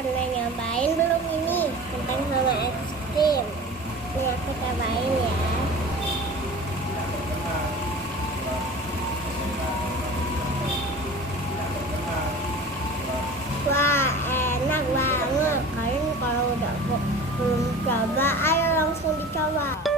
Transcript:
pernah nyobain belum ini kentang sama es krim? Nih aku cobain ya. Wah, enak banget. Kalian kalau udah belum coba, ayo langsung dicoba.